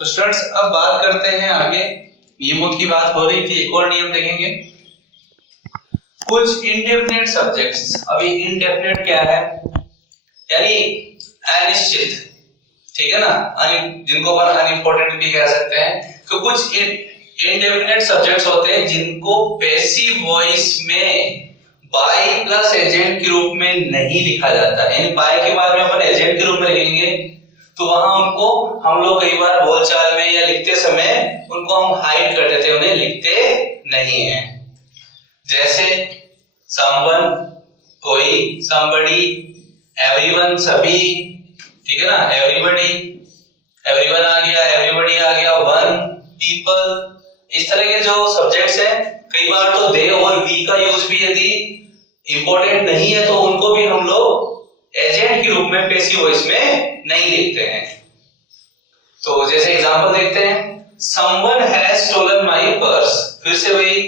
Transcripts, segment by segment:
तो स्टूडेंट्स अब बात करते हैं आगे। नियमों की बात हो रही थी, एक और नियम देखेंगे। कुछ इंडेफिनेट सब्जेक्ट्स। अभी इंडेफिनेट क्या है? यानी अनिश्चित, ठीक है ना, जिनको अपन अनइम्पोर्टेंट भी कह सकते हैं। तो कुछ इंडेफिनेट सब्जेक्ट्स होते हैं जिनको पैसिव वॉइस में बाई प्लस एजेंट के रूप में नहीं लिखा जाता है। यानी बाई के बाद में अपन एजेंट के रूप में लिखेंगे तो वहां उनको हम लोग कई बार बोलचाल में या लिखते समय उनको हम हाइड कर देते हैं, उन्हें लिखते नहीं हैं। जैसे समवन, कोई, समबडी, एवरीवन, सभी, ठीक है ना, एवरीबॉडी, एवरीवन आ गया, एवरीबॉडी आ गया, वन, पीपल। इस तरह के जो सब्जेक्ट्स हैं, कई बार तो दे और वी का यूज भी यदि इंपॉर्टेंट नहीं है तो उनको भी हम लोग एजेंट के रूप में पैसिव वॉइस में नहीं लिखते हैं। तो जैसे एग्जांपल देखते हैं, someone has stolen my purse. फिर से वही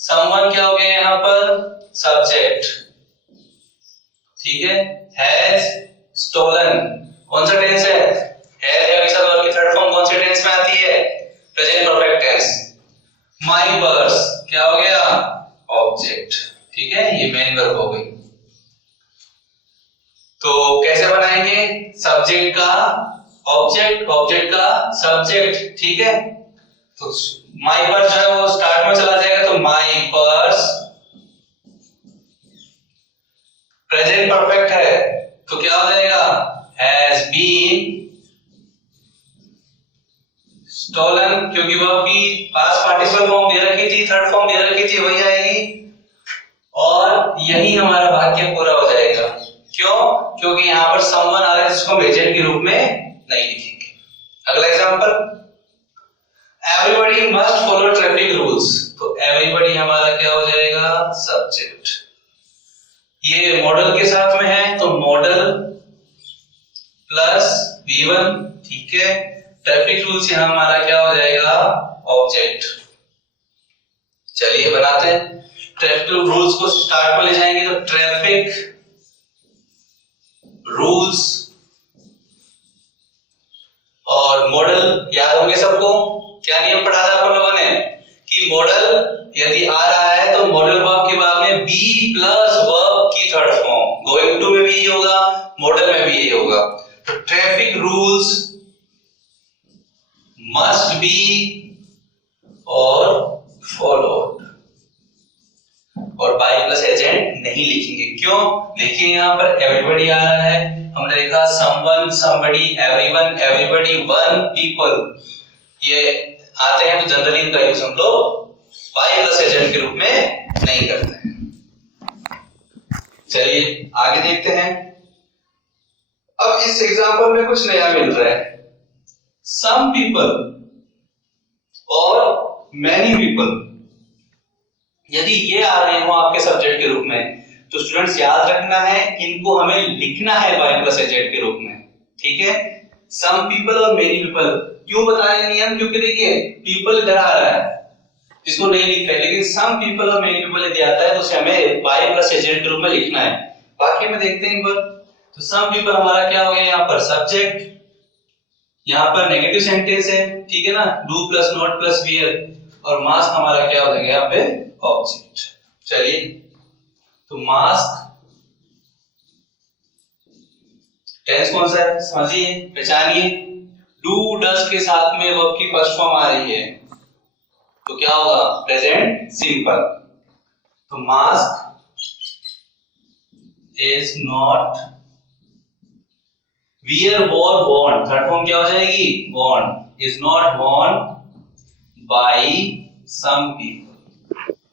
समवन क्या हो गया यहां पर? सब्जेक्ट, ठीक है। हैज स्टोलन कौन सा टेंस है? हैज या के साथ वर्ब की थर्ड फॉर्म कौन से टेंस में आती है? Present perfect tense. My purse क्या हो गया? ऑब्जेक्ट, ठीक है, ये मेन वर्ब हो गई। तो कैसे बनाएंगे? सब्जेक्ट का ऑब्जेक्ट, ऑब्जेक्ट का सब्जेक्ट, ठीक है। तो माय पर्स जो है वो स्टार्ट में चला जाएगा, तो माय पर्स प्रेजेंट परफेक्ट है तो क्या हो जाएगा? हैज बीन स्टोलन, क्योंकि वर्ब की पास्ट पार्टिसिपल फॉर्म दे रखी थी, थर्ड फॉर्म दे रखी थी, वही आएगी और यही हमारा वाक्य पूरा हो जाएगा। क्यों? क्योंकि यहां पर समवन आ रहा है जिसको हम एजेंट के रूप में नहीं लिखेंगे। अगला example, everybody must follow traffic rules. तो एवरीबॉडी हमारा क्या हो जाएगा? सब्जेक्ट। ये मॉडल के साथ में है तो मॉडल प्लस V1, ठीक है। ट्रैफिक रूल्स यहां हमारा क्या हो जाएगा? ऑब्जेक्ट। चलिए बनाते हैं। ट्रैफिक रूल्स को स्टार्ट में ले जाएंगे तो ट्रैफिक रूल्स और मॉडल याद होंगे सबको। क्या नियम पढ़ा था अपन लोगों ने कि मॉडल यदि आ रहा है तो मॉडल वर्ब के बाद में बी प्लस वर्ब की थर्ड फॉर्म, गोइंग टू में भी यही होगा, मॉडल में भी यही होगा। तो ट्रैफिक रूल्स मस्ट बी और फॉलोड, और बाय प्लस एजेंट नहीं लिखेंगे। क्यों? देखिए यहां पर एवरीबॉडी आ रहा है, हमने देखा someone, somebody, everyone, everybody, one, people, ये आते हैं तो जनरली इनका यूज हम लोग बाय प्लस एजेंट के रूप में नहीं करते हैं। चलिए आगे देखते हैं। अब इस एग्जांपल में कुछ नया मिल रहा है। सम पीपल और मैनी पीपल यदि ये आ रहे हो आपके सब्जेक्ट के रूप में तो स्टूडेंट्स याद रखना है, इनको हमें लिखना है बाय प्लस एजेंट के रूप में, ठीक है। सम पीपल और मेनी पीपल क्यों बता रहे हैं नियम? क्योंकि देखिए पीपल इधर आ रहा है जिसको नहीं लिख रहे, लेकिन सम पीपल और मेनी पीपल यदि आता है तो उसे हमें बाय प्लस एजेंट के रूप में लिखना है। बाकी में देखते हैं एक बार। तो सम पीपल हमारा क्या हो गया यहाँ पर? सब्जेक्ट। यहाँ पर नेगेटिव सेंटेंस है, ठीक है ना, do plus not plus wear, और मास्क हमारा क्या हो जाएगा यहाँ पे? ऑब्जेक्ट। चलिए तो मास्क टेंस कौन सा है समझिए, पहचानिए। डू डस्ट के साथ में वर्ब की फर्स्ट फॉर्म आ रही है तो क्या होगा? Present simple. तो mask is not wear war want, third form क्या हो जाएगी? Want. Is not want by some people,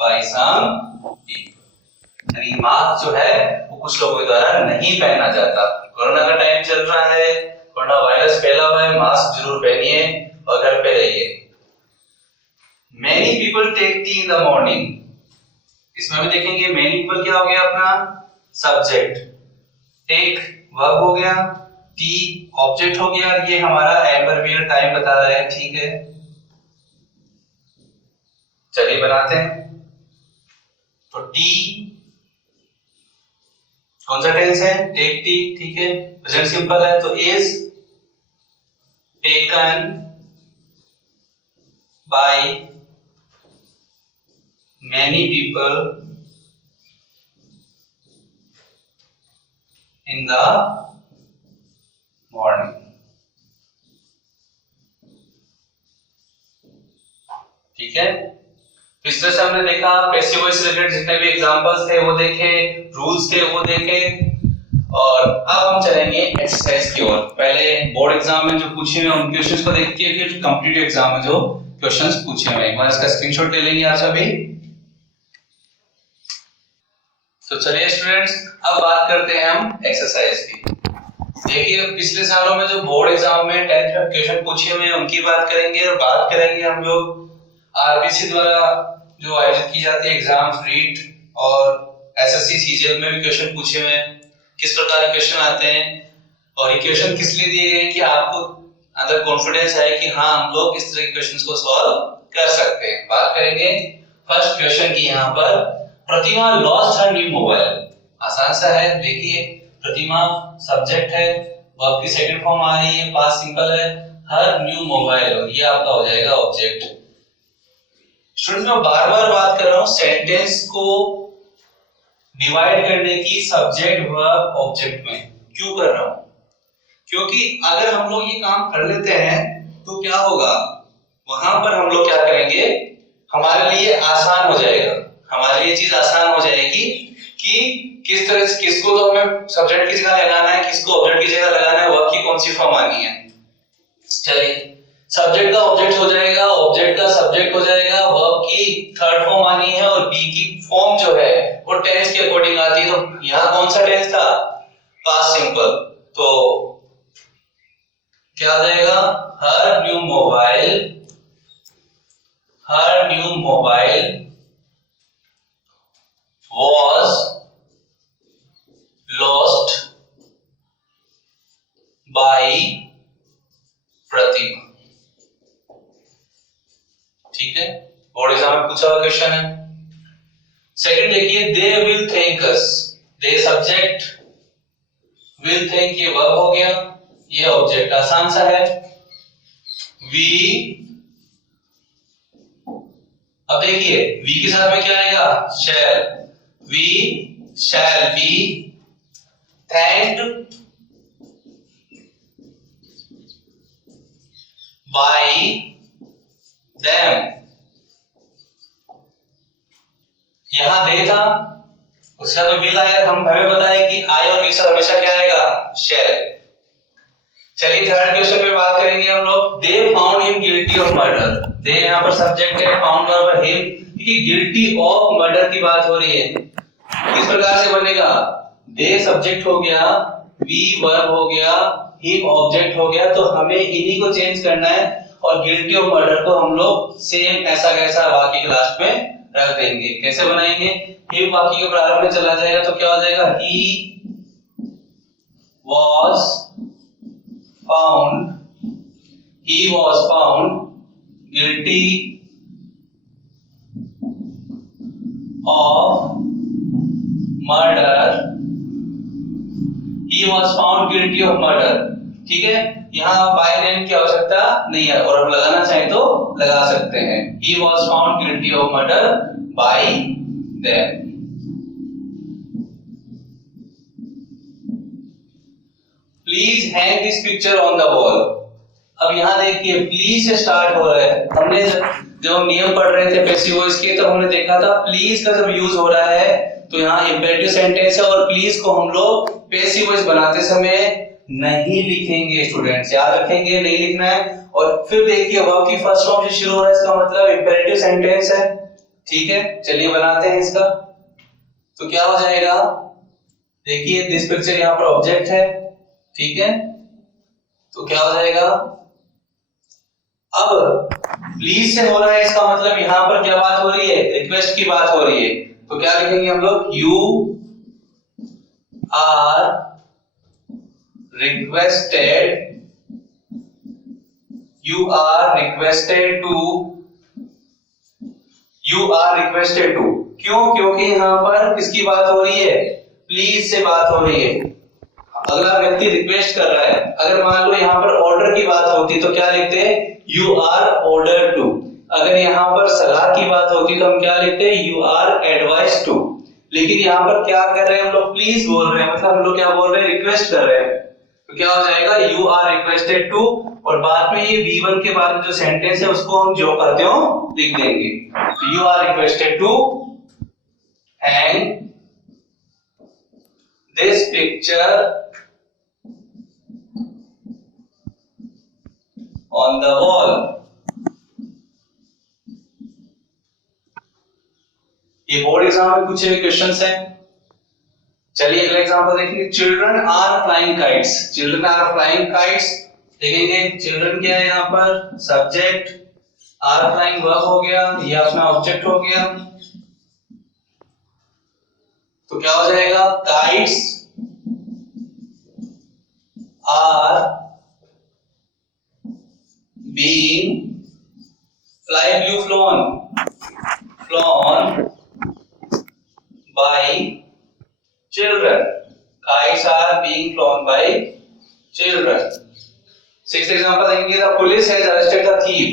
by some people. यानी मास्क जो है वो कुछ लोगों के द्वारा नहीं पहना जाता। कोरोना का टाइम चल रहा है, कोरोना वायरस फैला हुआ है, मास्क जरूर पहनिए और घर पे रहिए। Many people take tea in the morning, इसमें भी देखेंगे many people क्या हो गया अपना? सब्जेक्ट। टेक वर्ब हो गया, टी ऑब्जेक्ट हो गया, ये हमारा एडवर्बियल टाइम बता रहा है, ठीक है। चलिए बनाते हैं। तो टी कौन सा टेंस है? टेक टी, ठीक है, प्रेजेंट सिंपल है तो is taken by many people in the morning। ठीक है, पिछले से हमने देखा पैसिव वॉइस से रिलेटेड जितने भी एग्जांपल्स थे वो देखे, रूल्स थे वो देखे, और अब हम चलेंगे एक्सरसाइज की ओर। पहले बोर्ड एग्जाम में जो पूछे हुए उन क्वेश्चंस को देखिए, फिर कॉम्पिटिटिव एग्जाम में जो क्वेश्चंस पूछे हुए एक बार इसका स्क्रीनशॉट ले लेंगे आप सभी। तो चलिए स्टूडेंट्स, अब बात करते हैं हम एक्सरसाइज की। देखिए पिछले सालों में जो बोर्ड एग्जाम में 10th में क्वेश्चन पूछे हुए हैं उनकी बात करेंगे, और बात करेंगे हम लोग आरबीसी द्वारा जो आयोजित की जाती है एग्जाम्स, रीट और एसएससी सीजीएल में भी क्वेश्चन पूछे हुए हैं, किस प्रकार के क्वेश्चन आते हैं, और ये क्वेश्चन किस लिए दिए गए कि आपको अंदर कॉन्फिडेंस है कि हाँ हम लोग इस तरह के क्वेश्चंस को सॉल्व कर सकते हैं। बात करेंगे फर्स्ट क्वेश्चन की। यहाँ पर प्रतिमा लॉस्ट हर न्यू मोबाइल। आसान सा है, देखिए प्रतिमा सब्जेक्ट है, वर्ब की सेकंड फॉर्म आ रही है, पास्ट सिंपल है, हर न्यू मोबाइल, और ये आपका हो जाएगा ऑब्जेक्ट। स्टूडेंट्स मैं बार-बार बात कर रहा हूं सेंटेंस को डिवाइड करने की सब्जेक्ट वर्ब ऑब्जेक्ट में। क्यों कर रहा हूं? क्योंकि अगर हम लोग ये काम कर लेते हैं तो क्या होगा, वहां पर हम लोग क्या करेंगे, हमारे लिए आसान हो जाएगा, हमारे लिए चीज आसान हो जाएगी कि किस तरह से किसको तो हमें सब्जेक्ट की जगह लगाना है, किसको ऑब्जेक्ट की जगह लगाना है, वर्ब की कौन सी फॉर्म आनी है। चलिए सब्जेक्ट का ऑब्जेक्ट हो जाएगा, ऑब्जेक्ट का सब्जेक्ट हो जाएगा, वर्ब की थर्ड फॉर्म आनी है, और बी की फॉर्म जो है वो टेंस के अकॉर्डिंग आती है। तो यहाँ कौन सा टेंस था, पास्ट सिंपल, तो क्या आ जाएगा, हर न्यू मोबाइल, हर new mobile was lost by Pratima. ठीक है, बोर्ड एग्जाम में पूछा हुआ क्वेश्चन है। सेकंड देखिए, they will thank us. They subject, will thank ये वर्ब हो गया, ये ऑब्जेक्ट, आसान सा है। वी, अब देखिए वी के साथ में क्या आएगा, shall. We shall be thanked by them. यहां दे था, उसका तो विल आया, हम हमें पता है कि आई और वी से हमेशा क्या आएगा, शैल। चलिए थर्ड क्वेश्चन पे बात करेंगे हम लोग। They found him guilty of murder. They यहाँ पर सब्जेक्ट है, found verb him, guilty of murder की बात हो रही है। किस प्रकार से बनेगा, दे सब्जेक्ट हो गया, वी वर्ब हो गया, हिम ऑब्जेक्ट हो गया, तो हमें इन्हीं को चेंज करना है, और गिल्टी ऑफ मर्डर को हम लोग सेम ऐसा कैसा वाक्य के लास्ट में रख देंगे। कैसे बनाएंगे, हिम वाक्य के प्रारंभ में चला जाएगा तो क्या हो जाएगा, ही was found guilty of murder। He was found guilty of murder। ठीक है, यहाँ बाय देम की आवश्यकता नहीं है, और हम लगाना चाहें तो लगा सकते हैं। He was found guilty of murder by them। Please hang this picture on the wall. अब यहाँ देखिए प्लीज से स्टार्ट हो रहा है। हमने जब नियम पढ़ रहे थे पैसिव वॉइस के, तो हमने देखा था प्लीज का जब यूज हो रहा है तो यहाँ इंपेरेटिव सेंटेंस है, और प्लीज को हम लोग पैसिव वॉइस बनाते समय नहीं लिखेंगे। स्टूडेंट्स याद रखेंगे, नहीं लिखना है। और फिर देखिए वर्ब की फर्स्ट फॉर्म से शुरू हो रहा है, इसका मतलब इंपेरेटिव सेंटेंस है। ठीक है, चलिए बनाते हैं इसका। तो क्या हो जाएगा, देखिए दिस पिक्चर यहाँ पर ऑब्जेक्ट है, ठीक है, तो क्या हो जाएगा, अब प्लीज से हो रहा है, इसका मतलब यहां पर क्या बात हो रही है, रिक्वेस्ट की बात हो रही है। तो क्या लिखेंगे हम लोग, यू आर रिक्वेस्टेड टू। क्यों, क्योंकि यहां पर किसकी बात हो रही है, प्लीज से बात हो रही है। अगला व्यक्ति रिक्वेस्ट कर रहा है, अगर मान लो यहाँ पर ऑर्डर की बात होती तो क्या लिखते हैं, यू आर ऑर्डर टू। अगर यहाँ पर सलाह की बात होती तो हम क्या लिखते हैं, यू आर एडवाइस टू। लेकिन यहाँ पर क्या कर रहे हैं हम लोग, प्लीज बोल रहे हैं, मतलब हम लोग क्या बोल रहे हैं, रिक्वेस्ट कर रहे हैं। तो क्या हो जाएगा, यू आर रिक्वेस्टेड टू, और बाद में ये V1 के बाद में जो सेंटेंस है उसको हम जो करते हो लिख देंगे। तो you are requested to hang this picture on the wall। ये बोर्ड एग्जाम में पूछे हुए क्वेश्चंस हैं। चलिए अगला एग्जांपल देखेंगे, children are flying kites. Children are flying kites देखेंगे, चिल्ड्रन क्या है यहाँ पर, सब्जेक्ट, आर फ्लाइंग वर्ब हो गया, ये अपना ऑब्जेक्ट हो गया। तो क्या हो जाएगा, kites are being fly blue flown by children। Kites are being flown by children। Sixth example देखेंगे, the police has arrested the thief।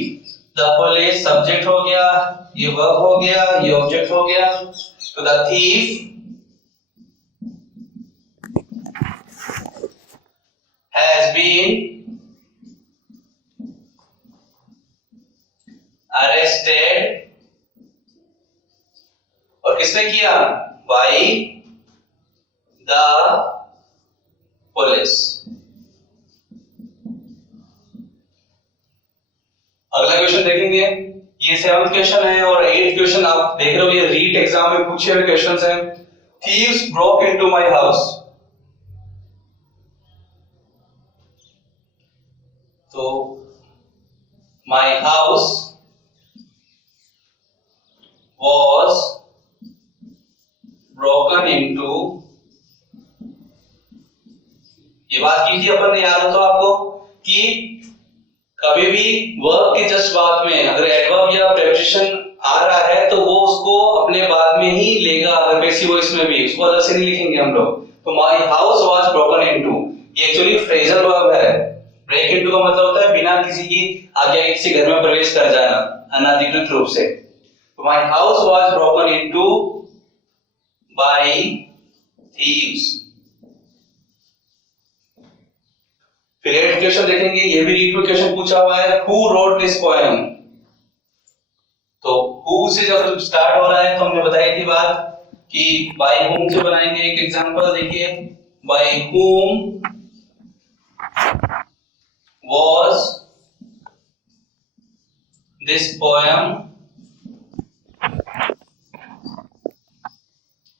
The police subject हो गया, ये verb हो गया, ये object हो गया। तो the thief has been arrested, और किसने किया, by the police। अगला क्वेश्चन देखेंगे, ये 7th क्वेश्चन है और 8th क्वेश्चन आप देख रहे हो, ये रीट एग्जाम में पूछे हुए क्वेश्चंस हैं। Thieves broke into my house। तो my house was broken into, ये बात की थी अपन ने, याद हो तो आपको, कि कभी भी वर्ब के जस्ट बाद में अगर एडवर्ब या प्रीपोजिशन आ रहा है तो वो उसको अपने बाद में ही लेगा, अगर पैसिव वॉइस में भी, उसको अलग से नहीं लिखेंगे हम लोग। तो my house was broken into, ये एक्चुअली फ्रेजल वर्ब है। ब्रेक इनटू का मतलब होता है बिना किसी की आज्ञा किसी घर में प्रवेश कर जाना अनाधिकृत रूप से। My house was broken into by thieves। फिर 8th क्वेश्चन देखेंगे, ये भी रीड में क्वेश्चन पूछा हुआ है, Who wrote this poem। तो who से जब स्टार्ट हो रहा है तो हमने बताई थी बात कि by whom से बनाएंगे। एक एग्जांपल देखिए, by whom was this poem,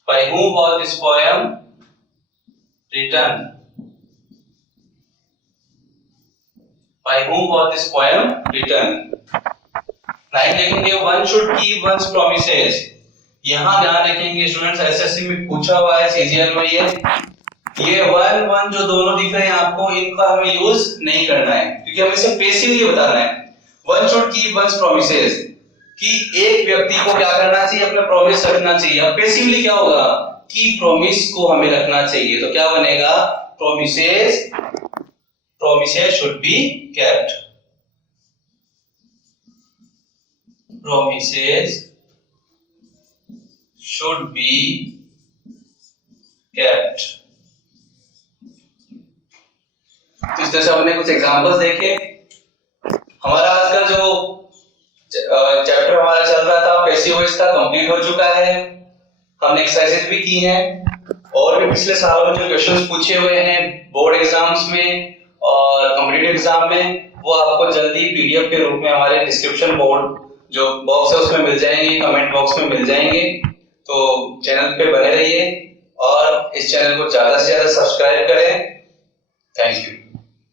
by whom was this poem written। by whom was this poem written। 9 देखेंगे, one should keep one's promises। यहां ध्यान रखेंगे स्टूडेंट्स, एसएससी में पूछा हुआ है, सीजीएल में ये वन जो दोनों दिख रहे हैं आपको, इनका हमें यूज नहीं करना है क्योंकि हमें इसे पैसिवली बताना है। One should keep one's promises, कि एक व्यक्ति को क्या करना चाहिए, अपना प्रॉमिस रखना चाहिए। अब पैसिवली क्या होगा, कि प्रॉमिस को हमें रखना चाहिए। तो क्या बनेगा, promises should be kept। promises should be kept। तो इस तरह से हमने कुछ एग्जांपल्स देखे। हमारा आज का जो चैप्टर हमारा चल रहा था पैसिव वॉइस का, कंप्लीट हो चुका है। हमने एक्सरसाइजेस भी की हैं और भी पिछले सालों में जो क्वेश्चंस पूछे हुए हैं बोर्ड एग्जाम्स में और कॉम्पिटिटिव एग्जाम में, वो आपको जल्दी पीडीएफ के रूप में हमारे डिस्क्रिप्शन बोर्ड जो बॉक्स है उसमें मिल जाएंगे, कमेंट बॉक्स में मिल जाएंगे। तो चैनल पे बने रहिए और इस चैनल को ज्यादा से ज्यादा सब्सक्राइब करें। Thank you.